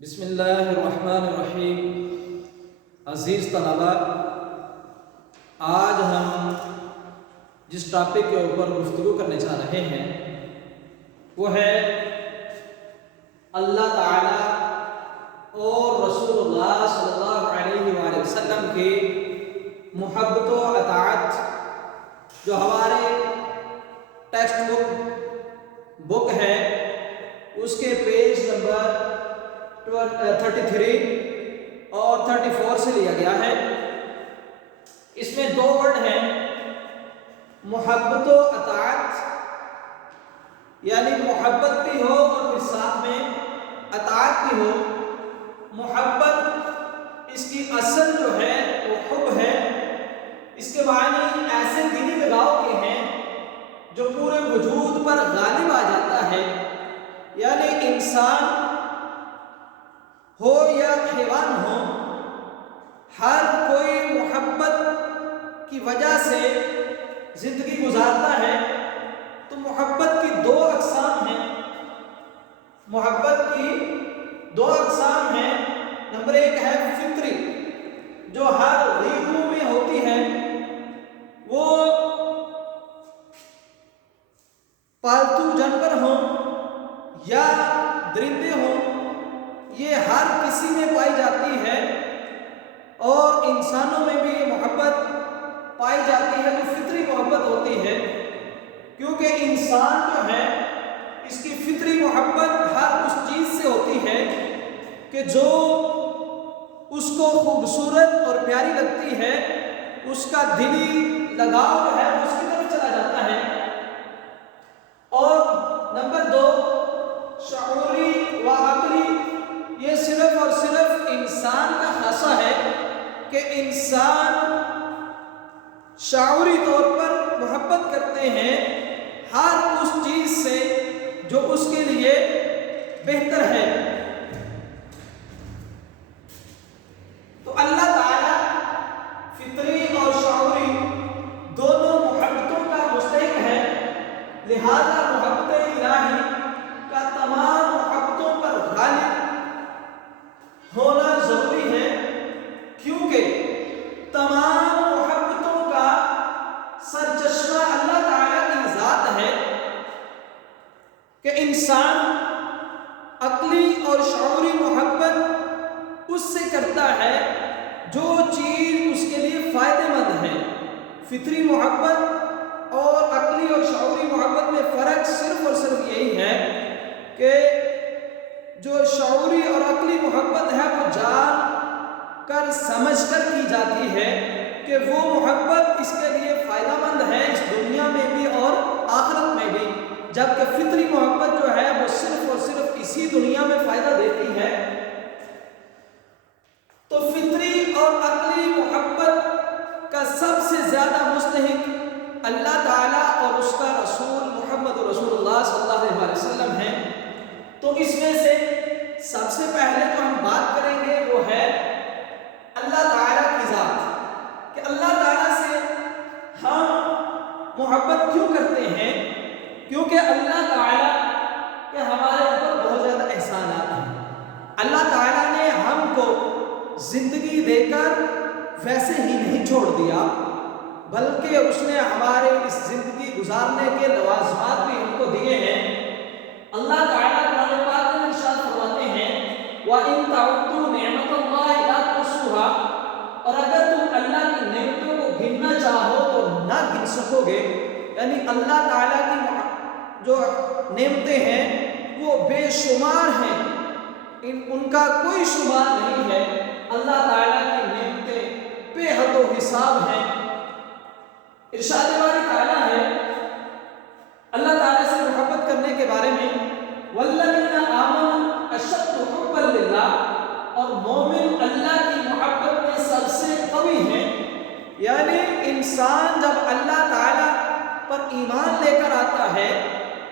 بسم اللہ الرحمن الرحیم۔ عزیز طلباء، آج ہم جس ٹاپک کے اوپر گفتگو کرنے چاہ رہے ہیں وہ ہے اللہ تعالیٰ اور رسول اللہ صلی اللہ علیہ وآلہ وسلم کی محبت و اطاعت، جو ہمارے ٹیکسٹ بک ہے اس کے پیج نمبر 33 اور 34 سے لیا گیا ہے۔ اس میں دو ورڈ ہیں، محبت و اطاعت، یعنی محبت بھی ہو اور پھر ساتھ میں اطاعت بھی ہو۔ محبت اس کی اصل جو ہے وہ حب ہے، اس کے معنی ایسے دلی لگاؤ کے ہیں جو پورے وجود پر غالب آ جاتا ہے، یعنی انسان ہو یا حیوان ہو، ہر کوئی محبت کی وجہ سے زندگی گزارتا ہے۔ تو محبت کی دو اقسام ہیں، محبت کی دو اقسام ہیں۔ نمبر ایک ہے فطری، جو ہر روح میں ہوتی ہے، وہ پالتو جانور ہوں یا درندے ہوں، یہ ہر کسی میں پائی جاتی ہے، اور انسانوں میں بھی یہ محبت پائی جاتی ہے، جو فطری محبت ہوتی ہے، کیونکہ انسان جو ہے اس کی فطری محبت ہر اس چیز سے ہوتی ہے کہ جو اس کو خوبصورت اور پیاری لگتی ہے، اس کا دلی لگاؤ جو ہے اس کی طرف چلا جاتا ہے۔ اور نمبر دو، شعوری و عقلی، یہ صرف اور صرف انسان کا خاصہ ہے کہ انسان شعوری طور پر محبت کرتے ہیں ہر اس چیز سے جو اس کے لیے بہتر ہے۔ تو اللہ تعالیٰ فطری اور شعوری دونوں محبتوں کا مستحق ہے، لہذا محبت الہی کا تمام محبتوں پر غالب ہونا ضروری ہے، کیونکہ تمام محبتوں کا سرچشمہ اللہ تعالیٰ کی ذات ہے کہ انسان عقلی اور شعوری محبت اس سے کرتا ہے جو چیز اس کے لیے فائدہ مند ہے۔ فطری محبت اور عقلی اور شعوری محبت میں فرق صرف اور صرف یہی ہے کہ جو شعوری اور عقلی محبت ہے وہ جان کر سمجھ کر کی جاتی ہے کہ وہ محبت اس کے لیے فائدہ مند ہے، اس دنیا میں بھی اور آخرت میں بھی، جبکہ فطری محبت جو ہے وہ صرف اور صرف اسی دنیا میں فائدہ دیتی ہے۔ تو فطری اور عقلی محبت کا سب سے زیادہ مستحق اللہ تعالیٰ اور اس کا رسول محمد رسول اللہ صلی اللہ علیہ وسلم ہیں۔ تو اس میں سے سب سے پہلے جو ہم بات کریں گے وہ ہے اللہ تعالیٰ کی ذات، کہ اللہ تعالیٰ سے ہم محبت کیوں کرتے ہیں؟ کیونکہ اللہ تعالیٰ کے ہمارے اوپر بہت زیادہ احسانات ہیں۔ اللہ تعالیٰ نے ہم کو زندگی دے کر ویسے ہی نہیں چھوڑ دیا، بلکہ اس نے ہمارے اس زندگی گزارنے کے لوازمات بھی ہم کو دیے ہیں۔ اللہ تعالیٰ قرآن پاک میں ارشاد فرماتے ہیں وَإِن تَعُدُّوا نِعْمَتَ اللَّهِ لَا تُحْصُوهَا، اور اگر تم اللہ کی نعمتوں کو گننا چاہو تو نہ گن سکو گے، یعنی اللہ تعالیٰ کی جو نعمتیں ہیں وہ بے شمار ہیں، ان کا کوئی شمار نہیں ہے۔ اللہ تعالیٰ کی نعمتیں بے حد و حساب ہیں۔ ارشاد باری تعالیٰ ہے اللہ تعالیٰ سے محبت کرنے کے بارے میں وَالَّذِينَ آمَنُوا أَشَدُّ حُبًّا لِلَّهِ، اور مومن اللہ کی محبت میں سب سے قوی ہیں۔ یعنی انسان جب اللہ تعالیٰ پر ایمان لے کر آتا ہے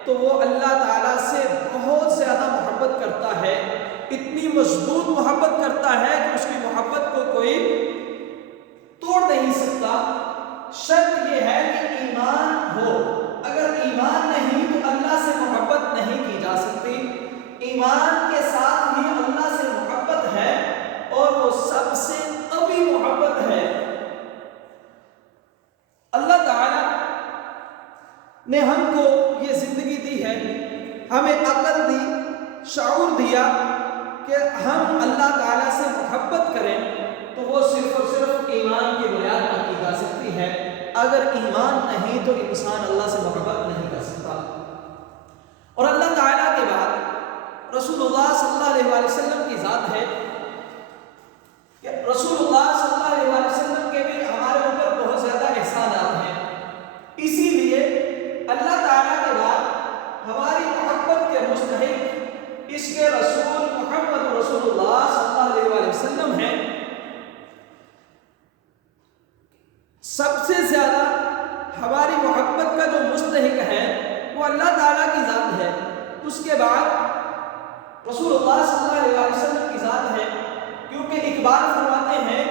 تو وہ اللہ تعالیٰ سے بہت زیادہ محبت کرتا ہے، اتنی مضبوط محبت کرتا ہے کہ اس کی محبت کو کوئی توڑ نہیں سکتا۔ شرط یہ ہے کہ ایمان ہو، اگر ایمان نہیں تو اللہ سے محبت نہیں کی جا سکتی۔ ایمان کے ساتھ ہی اللہ سے دیا کہ ہم اللہ تعالیٰ سے محبت کریں تو وہ صرف اور صرف ایمان کی بنیاد پر کی جا سکتی ہے. اگر ایمان نہیں تو انسان اللہ سے محبت نہیں کر سکتا. اور اللہ تعالیٰ کے بعد رسول اللہ صلی اللہ علیہ وسلم کی ذات ہے کہ رسول اللہ صلی اللہ علیہ وسلم کے بھی ہمارے اوپر بہت زیادہ احسانات ہیں. اسی لیے اللہ تعالیٰ کے بعد ہماری محبت کے مستحق اس کے رسول محمد رسول اللہ صلی اللہ علیہ وسلم ہیں. سب سے زیادہ ہماری محبت کا جو مستحق ہے وہ اللہ تعالیٰ کی ذات ہے. اس کے بعد رسول اللہ صلی اللہ علیہ وسلم کی ذات ہے، کیونکہ اقبال فرماتے ہیں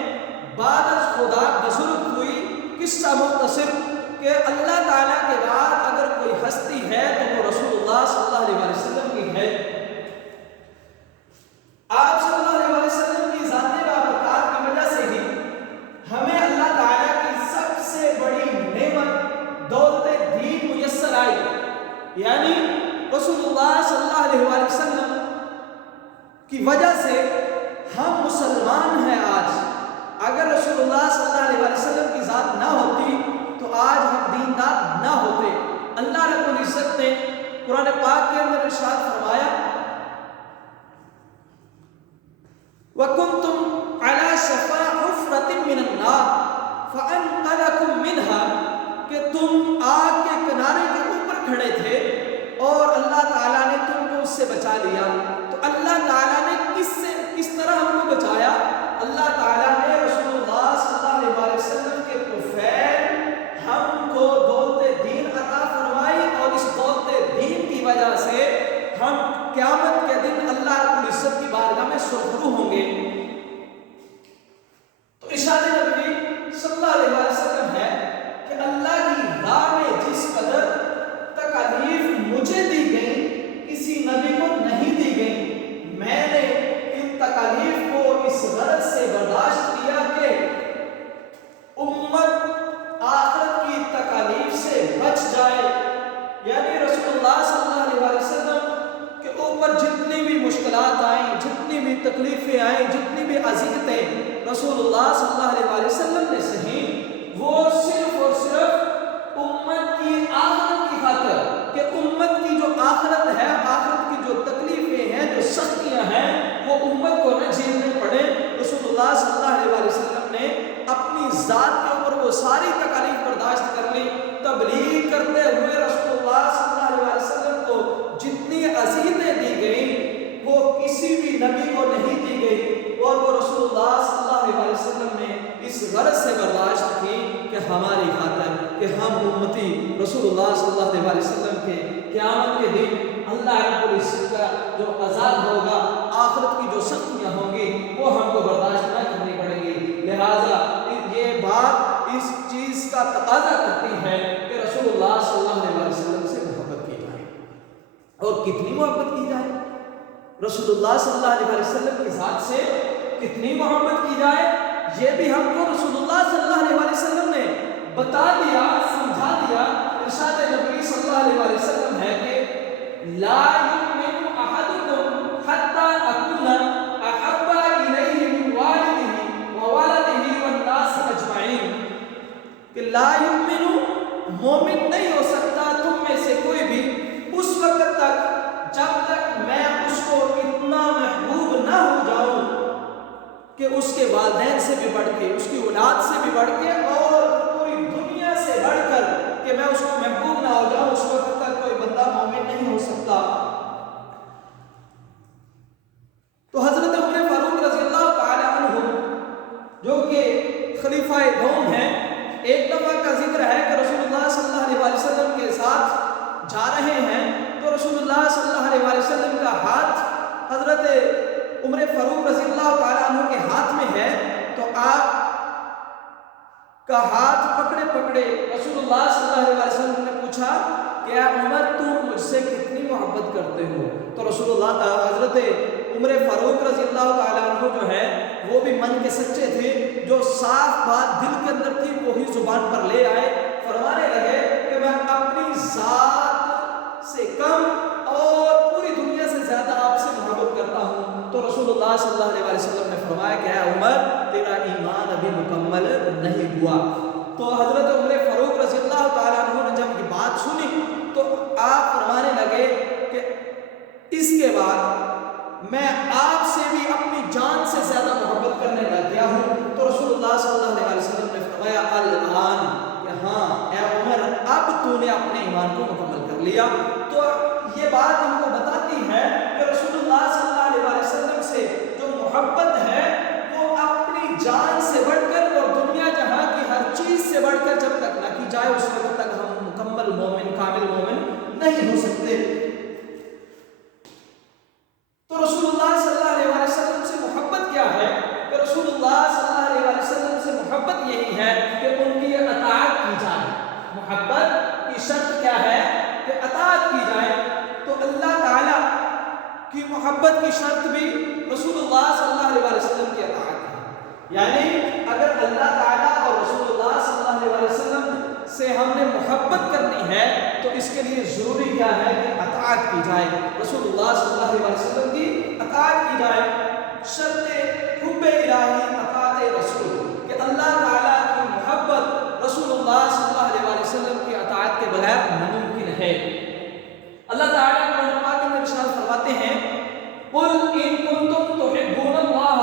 بعد از خدا بزرگ ہوئی قصہ مختصر، کہ اللہ تعالیٰ کے بعد اگر کوئی ہستی ہے تو وہ رسول اللہ صلی اللہ علیہ وسلم کی ہے. آپ صلی اللہ علیہ وسلم کی ذات بابرکات کی وجہ سے ہی ہمیں اللہ تعالیٰ کی سب سے بڑی نعمت دولت دین میسر آئی. یعنی رسول اللہ صلی اللہ علیہ وسلم کی وجہ سے ہم مسلمان ہیں آج. اگر رسول اللہ صلی اللہ علیہ وسلم کی ذات نہ ہوتی تو آج ہم دیندار نہ ہوتے. اللہ رب العزت نے قرآن پاک کے اندر ارشاد فرمایا وَكُنْتُمْ عَلَى شَفَا حُفْرَةٍ مِّنَ النَّارِ فَأَنْقَذَكُم مِّنْهَا، کہ تم آگ کے کنارے کے اوپر کھڑے تھے اور اللہ تعالیٰ نے تم کو اس سے بچا لیا. تو اللہ تعالیٰ نے کس طرح ہم کو بچایا؟ اللہ تعالیٰ نے رسول اللہ صلی اللہ علیہ وسلم کے طفیل ہم کو دولت دین عطا فرمائی، اور اس دولت دین کی وجہ سے ہم قیامت کے دن اللہ رب العزت کی بارگاہ میں سرخرو ہوں گے. تو ارشاد نبی صلی اللہ علیہ وسلم ہے کہ اللہ کی راہ میں جس قدر تکالیف مجھے دی گئی کسی نبی کو نہیں دی گئی، میں نے ان تکالیف کو اس غرض سے برداشت کیا کہ امت آخرت کی تکالیف سے بچ جائے. یعنی رسول اللہ صلی اللہ علیہ وسلم کے اوپر جتنی بھی مشکلات آئیں، جتنی بھی تکلیفیں آئیں، جتنی بھی اذیتیں رسول اللہ صلی اللہ علیہ وسلم نے سہیں، وہ صرف اور صرف امت کی آخرت کی خاطر، کہ امت کی جو آخرت ہے، آخرت کی جو تکلیفیں ہیں، جو سختیاں ہیں، وہ امت کو نہ جھیلنے پڑے. رسول اللہ صلی اللہ علیہ وسلم نے اپنی ذات کے اوپر وہ ساری تکالیف برداشت کر لی. تبلیغ کرتے ہوئے رسول اللہ صلی اللہ علیہ وسلم کو جتنی اذیتیں دی گئیں وہ کسی بھی نبی کو نہیں دی گئی، اور وہ رسول اللہ صلی اللہ علیہ وسلم نے اس غرض سے برداشت کی کہ ہماری خاطر، کہ ہم امتی رسول اللہ صلی اللہ علیہ وسلم کے قیامت کے دن اللہ رب العزت کا جو عذاب ہوگا، آخرت کی جو سختیاں ہوں گی، وہ ہم کو برداشت نہ کرنی پڑے گی. لہٰذا یہ بات اس چیز کا تقاضا کرتی ہے کہ رسول اللہ صلی اللہ علیہ وسلم سے محبت کی جائے. اور کتنی محبت کی جائے؟ رسول اللہ صلی اللہ علیہ وسلم کی ذات سے کتنی محبت کی جائے، یہ بھی ہم کو رسول اللہ صلی اللہ علیہ وسلم نے بتا دیا، سمجھا دیا. ارشاد نبی صلی اللہ علیہ وسلم ہے کہ لا یؤمن احدکم حتی اکون احب الیہ من والدہ وولدہ والناس اجمعین، کہ لا یؤمن، مومن نہیں ہو سکتا تم میں سے کوئی بھی اس وقت تک جب تک میں اس کو اتنا محبوب نہ ہو جاؤں کہ اس کے والدین سے بھی بڑھ کے، اس کی اولاد سے بھی بڑھ کے، اور پوری دنیا سے بڑھ کر کہ میں اس کو محبوب نہ ہو جاؤں، اس وقت تک کوئی بندہ مومن نہیں ہو سکتا. تو حضرت عمر فاروق رضی اللہ تعالی عنہ جو کہ خلیفہ دوم ہیں، ایک دفعہ کا ذکر ہے کہ رسول اللہ صلی اللہ علیہ وسلم کے ساتھ جا رہے ہیں تو رسول اللہ صلی اللہ علیہ وسلم کا ہاتھ حضرت عمر فاروق رضی اللہ تعالی عنہ کے ہاتھ میں ہے. تو آپ کا ہاتھ پکڑے پکڑے رسول اللہ صلی اللہ علیہ وسلم نے پوچھا کہ اے عمر تم مجھ سے کتنی محبت کرتے ہو؟ تو رسول اللہ حضرت عمر فاروق رضی اللہ تعالی عنہ جو ہے وہ بھی من کے سچے تھے، جو صاف بات دل کے اندر تھی وہی زبان پر لے آئے. فرمانے لگے کہ میں اپنی ذات سے کم اور پوری دنیا سے زیادہ آپ سے محبت اللہ صلی اللہ علیہ وسلم نے فرمایا کہ اے عمر تیرا ایمان ابھی مکمل نہیں ہوا. تو حضرت عمر فاروق رضی اللہ تعالیٰ عنہ نے جب یہ بات سنی تو آپ فرمانے لگے کہ اس کے بعد میں آپ سے بھی اپنی جان سے زیادہ محبت کرنے لگ گیا ہوں. تو رسول اللہ صلی اللہ علیہ وسلم نے فرمایا الآن کہ ہاں اے عمر اب تو نے اپنے ایمان کو مکمل کر لیا. تو یہ بات ہم کو بتاتی ہے کہ رسول اللہ صلی اللہ علیہ وسلم سے جو محبت ہے وہ اپنی جان سے بڑھ کر اور دنیا جہاں کی ہر چیز سے بڑھ کر جب تک نہ کی جائے اس وقت تک ہم مکمل مومن کامل مومن نہیں ہو سکتے. تو رسول اللہ صلی اللہ علیہ وسلم سے محبت کیا ہے کہ رسول اللہ صلی اللہ علیہ وسلم سے محبت یہی ہے کہ ان کی اطاعت کی جائے. محبت کی شرط کیا ہے کہ اطاعت کی جائے. تو اللہ تعالیٰ کی محبت کی شرط بھی رسول اللہ صلی اللہ علیہ وسلم کی اطاعت ہے. یعنی اگر اللہ تعالیٰ اور رسول اللہ صلی اللہ علیہ وسلم سے ہم نے محبت کرنی ہے تو اس کے لیے ضروری کیا ہے کہ اطاعت کی جائے, رسول اللہ صلی اللہ علیہ وسلم کی اطاعت کی جائے. شرط حب الہی اطاعت رسول کہ اللہ تعالیٰ کی محبت رسول اللہ صلی اللہ علیہ وسلم کی اطاعت کے بغیر ناممکن ہے. اللہ تعالیٰ قرآن پاک میں ارشاد فرماتے ہیں قل ان کنتم تحبون اللہ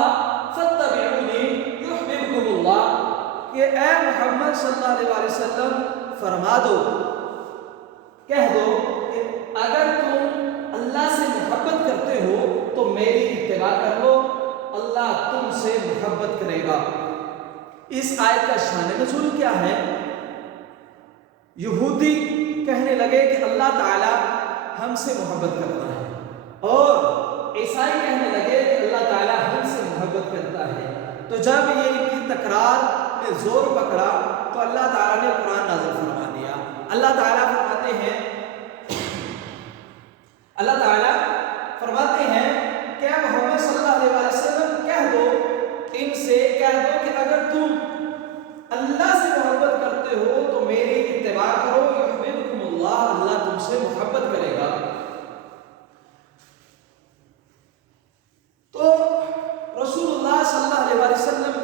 فاتبعونی یحببکم اللہ کہ اے محمد صلی اللہ علیہ وسلم فرما دو کہہ دو کہ اگر تم اللہ سے محبت کرتے ہو تو میری اتباع کر لو, اللہ تم سے محبت کرے گا. اس آیت کا شان نزول کیا ہے؟ یہودی کہنے لگے کہ اللہ تعالی ہم سے محبت کرتا ہے اور عیسائی کہنے لگے کہ اللہ تعالی ہم سے محبت کرتا ہے. تو جب یہ ان کی تکرار نے زور پکڑا تو اللہ تعالیٰ نے قرآن نازل فرما دیا. اللہ تعالیٰ فرماتے ہیں کہ محمد صلی اللہ علیہ وسلم کہہ دو ان سے کہہ دو کہ اگر تم اللہ سے محبت کرتے ہو تو میری اتباع کرو یحببکم اللہ, اللہ تم سے محبت کرے گا. تو رسول اللہ صلی اللہ علیہ وسلم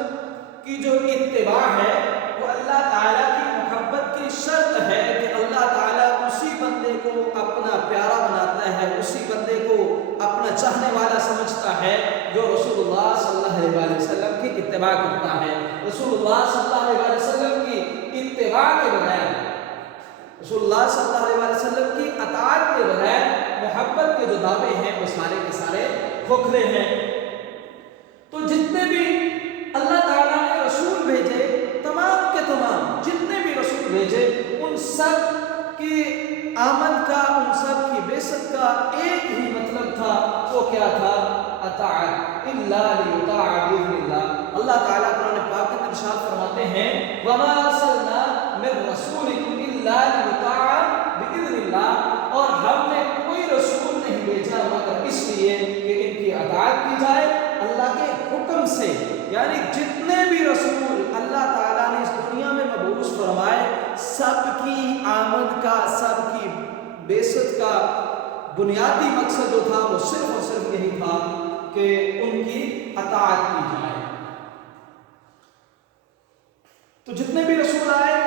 کی جو اتباع ہے وہ اللہ تعالیٰ کی محبت کی شرط ہے کہ اللہ تعالیٰ اسی بندے کو اپنا پیارا بناتا ہے, اسی بندے کو اپنا چاہنے والا سمجھتا ہے جو رسول اللہ صلی اللہ علیہ وسلم کی اتباع کرتا ہے. رسول اللہ صلی اللہ علیہ وسلم کی اتباع کے بغیر, رسول اللہ صلی اللہ علیہ وسلم کی اطاعت کے بغیر محبت کے جو دعوے ہیں وہ سارے کے سارے کھوکھلے ہیں. تو جتنے بھی اللہ تعالیٰ نے رسول بھیجے, تمام کے تمام جتنے بھی رسول بھیجے, ان سب کی آمد کا, ان سب کی بعثت کا ایک ہی مطلب تھا. وہ کیا تھا؟ اطاعت. الا لیطاع باذن اللہ. اللہ تعالیٰ قرآن پاک میں ارشاد فرماتے ہیں وما ارسلنا من رسول الا لیطاع باذن اللہ, اور ہم نے کوئی رسول نہیں بھیجا مگر اس لیے کہ ان کی اطاعت کی جائے اللہ کے حکم سے. یعنی جتنے بھی رسول اللہ تعالیٰ نے اس دنیا میں مبعوث فرمائے سب کی آمد کا, سب کی بعثت کا بنیادی مقصد جو تھا وہ صرف اور صرف یہی تھا کہ ان کی اطاعت کی جائے. تو جتنے بھی رسول آئے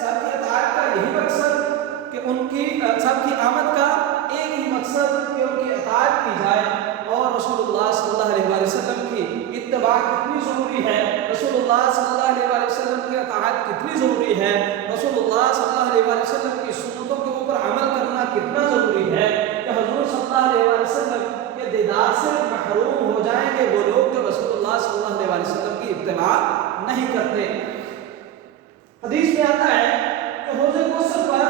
سب کی اطاعت کا یہی مقصد کہ ان کی سب کی آمد کا ایک ہی مقصد کہ ان کی اطاعت کی جائے. اور رسول اللہ صلی اللہ علیہ وسلم کی اتباع کتنی ضروری ہے, رسول اللہ صلی اللہ علیہ وسلم کی اطاعت کتنی ضروری ہے, رسول اللہ صلی اللہ علیہ وسلم کی سنتوں کے اوپر عمل کرنا کتنا ضروری ہے کہ حضور صلی اللہ علیہ وسلم کے دیدار سے محروم ہو جائیں گے وہ لوگ جو رسول اللہ صلی اللہ علیہ وسلم کی اتباع نہیں کرتے. حدیث میں آتا ہے کہ حوض کوثر پر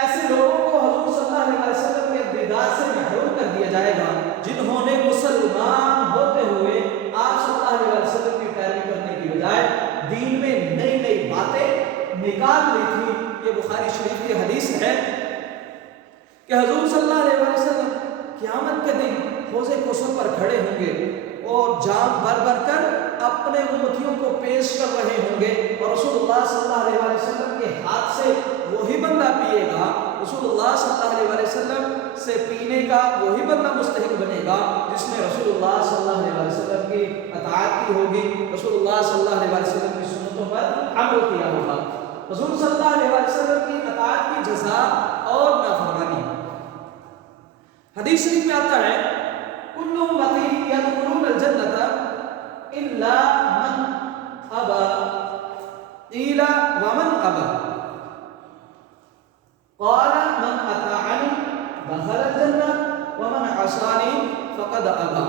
ایسے لوگوں کو حضور صلی اللہ علیہ وسلم کے دیدار سے محروم کر دیا جائے گا جنہوں نے مسلمان ہوتے ہوئے آپ صلی اللہ علیہ وسلم کی پیروی کرنے کی بجائے دین میں نئی نئی باتیں نکال لی تھی. یہ بخاری شریف کی حدیث ہے کہ حضور صلی اللہ علیہ وسلم قیامت کے دن حوض کوثر پر کھڑے ہوں گے اور جام بھر بھر کر اپنے امتیوں کو پیش کر رہے ہوں گے اور رسول اللہ صلی اللہ علیہ وسلم کے ہاتھ سے وہی بندہ پیے گا, رسول اللہ صلی اللہ علیہ وسلم سے پینے کا وہی بندہ مستحق بنے گا جس نے رسول اللہ صلی اللہ علیہ کی ہوگی، رسول اللہ صلی اللہ علیہ وسلم کی سنتوں پر عمل کیا ہوگا۔ حضور صلی اللہ علیہ وسلم کی اطاعت کی جزا اور نافرمانی۔ حدیث شریف میں آتا ہے کل امتی یدخلون الجنۃ الا من ابى قیل ومن ابى قال من اطاعنی دخل الجنہ ومن عصانی فقد ابى۔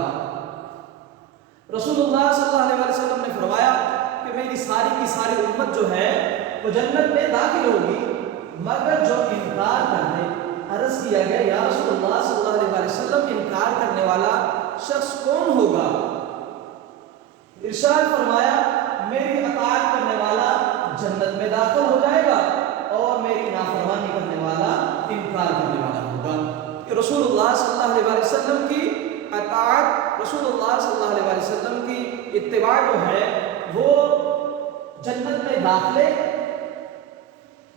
رسول اللہ صلی اللہ علیہ وسلم نے فرمایا کہ میری ساری کی ساری امت جو ہے وہ جنت میں داخل ہوگی مگر جو انکار کر دے۔ عرض کیا گیا یا رسول اللہ صلی اللہ علیہ وسلم انکار کرنے والا شخص کون ہوگا؟ ارشاد فرمایا میری اطاعت کرنے والا جنت میں داخل ہو جائے گا اور میری نافرمانی کرنے والا انکار کرنے والا ہوگا۔ کہ رسول اللہ صلی اللہ علیہ وسلم کی اطاعت، رسول اللہ صلی اللہ علیہ وسلم کی اتباع جو ہے وہ جنت میں داخلے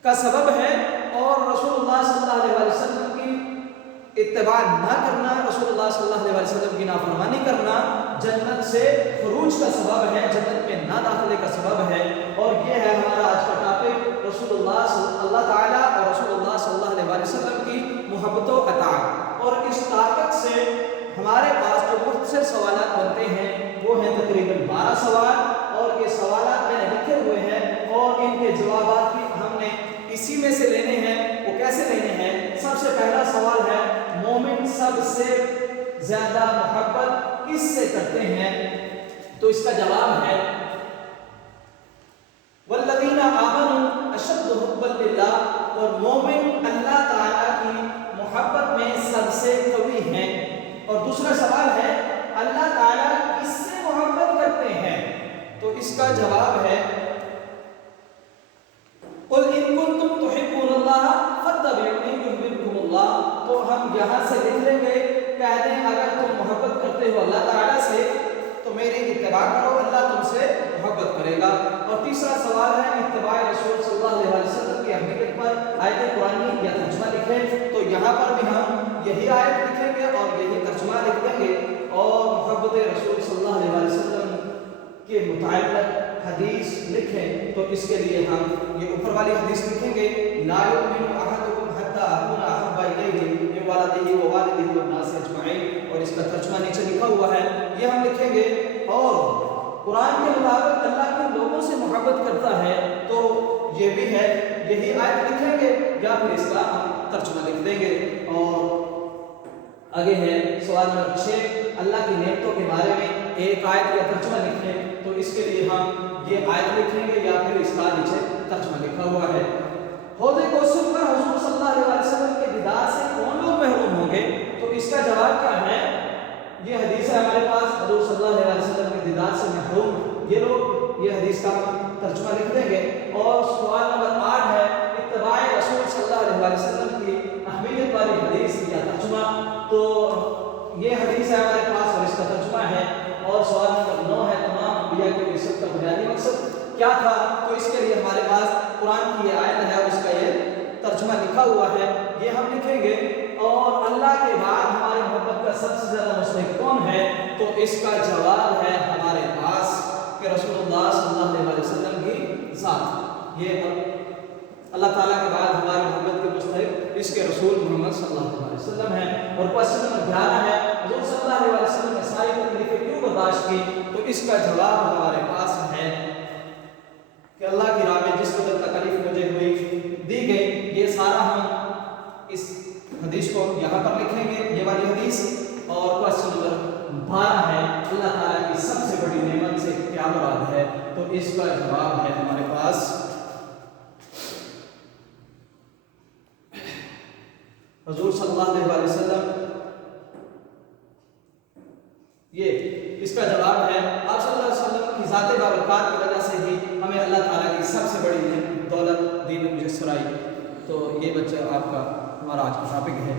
کا سبب ہے، اور رسول اللہ صلی اللہ علیہ وسلم کی اتباع نہ کرنا، رسول اللہ صلی اللہ علیہ وسلم کی نافرمانی کرنا جنت سے خروج کا سبب ہے، جنت میں نہ داخلے کا سبب ہے۔ اور یہ ہے ہمارا آج کا ٹاپک، رسول اللہ تعالیٰ اور رسول اللہ صلی اللہ علیہ وسلم کی محبت و اطاعت۔ اور اس طاقت سے ہمارے پاس جو مختصر سوالات بنتے ہیں وہ ہیں تقریباً 12 سوال، اور یہ سوالات میں نے لکھے ہوئے ہیں اور ان کے جوابات بھی ہم نے اسی میں سے لینے ہیں۔ وہ کیسے لینے ہیں؟ سب سے پہلا سوال ہے مومن سب سے زیادہ محبت کس سے کرتے ہیں؟ تو اس کا جواب ہے والذین آمنوا اشد حبا للہ، اور مومن اللہ تعالیٰ کی محبت میں سب سے قوی ہیں۔ اور دوسرا سوال ہے اللہ تعالیٰ کس سے محبت کرتے ہیں؟ تو اس کا جواب ہے قل ان کنتم تحبون اللہ فاتبعونی یحببکم اللہ۔ تو ہم یہاں سے لکھ لیں گے، کہہ دیں اگر تم محبت کرتے ہو اللہ تعالیٰ سے تو میری اتباع کرو، اللہ تم سے محبت کرے گا۔ اور تیسرا سوال ہے اتباع رسول صلی اللہ علیہ وسلم کی اہمیت پر آیت قرآنی یا ترجمہ لکھیں، تو یہاں پر بھی ہم یہی آیت لکھیں گے اور یہی ترجمہ لکھ دیں گے، اور محبت رسول صلی اللہ علیہ وسلم کے متعلق حدیث لکھیں۔ تو اس کے لیے ہم یہ اوپر والی حدیث لکھیں گے لا یؤمن احدکم حتی اکون احب الیہ من ولدہ ووالدہ والناس اجمعین، اور اس کا ترجمہ نیچے لکھا ہوا ہے، یہ ہم لکھیں گے۔ اور قرآن کے مطابق اللہ کے لوگوں سے محبت کرتا ہے تو یہ بھی ہے، یہی آیت لکھیں گے یا پھر اس کا ہم ترجمہ لکھ دیں گے۔ اور آگے ہے سوال نمبر 6 اللہ کی نعمتوں کے بارے میں ایک آیت یا ترجمہ لکھیں، تو اس کے لیے ہم یہ آیت لکھیں گے یا پھر اس کا نیچے ترجمہ لکھا ہوا ہے۔ حوض کوثر پر حضور صلی اللہ علیہ وسلم کے دیدار سے کون لوگ محروم ہوں گے؟ تو اس کا جواب کیا ہے؟ یہ حدیث ہے ہمارے پاس، حضور صلی اللہ علیہ وسلم کے دیدار سے محروم یہ لوگ، یہ حدیث کا ہم ترجمہ لکھ دیں گے۔ اور سوال نمبر 8 ہے اتباع رسول صلی اللہ علیہ وسلم کی اہمیت والی حدیث یا ترجمہ، تو یہ حدیث ہے ہمارے پاس اور اس کا ترجمہ ہے۔ اور سوال نمبر 9 ہے تمام انبیاء کی بعثت کا بنیادی مقصد کیا تھا؟ تو اس کے لیے ہمارے پاس قرآن کی یہ آیت ہے اور اس کا یہ ترجمہ لکھا ہوا ہے، یہ ہم لکھیں گے۔ اور اللہ کے بعد ہماری محبت کا سب سے زیادہ مستحق کون ہے؟ تو اس کا جواب ہے ہمارے پاس کہ رسول اللہ صلی اللہ علیہ وسلم کی ذات، یہ اللہ تعالیٰ کے بعد ہماری محبت کے مستحق اس کے رسول محمد صلی اللہ علیہ وسلم ہیں۔ اور کوشچن نمبر 11 ہے حضور صلی اللہ علیہ وسلم نے ساری تکلیفیں کیوں برداشت کی؟ تو اس کا جواب ہمارے پاس ہے کہ اللہ کی راہ میں جس قدر تکلیف مجھے ہوئی دی گئی، یہ سارا ہم اس حدیث کو یہاں پر لکھیں گے، یہ والی حدیث۔ اور کوشچن نمبر 12 ہے اللہ تعالیٰ کی سب سے بڑی نعمت سے کیا مراد ہے؟ تو اس کا جواب ہے ہمارے پاس حضور صلی اللہ علیہ وسلم، یہ اس کا جواب ہے آپ صلی اللہ علیہ وسلم کی ذات بابرکات کی وجہ سے ہی ہمیں اللہ تعالیٰ کی سب سے بڑی دولت دین میسر آئی۔ تو یہ بچہ آپ کا ہمارا آج کا ٹاپک ہے۔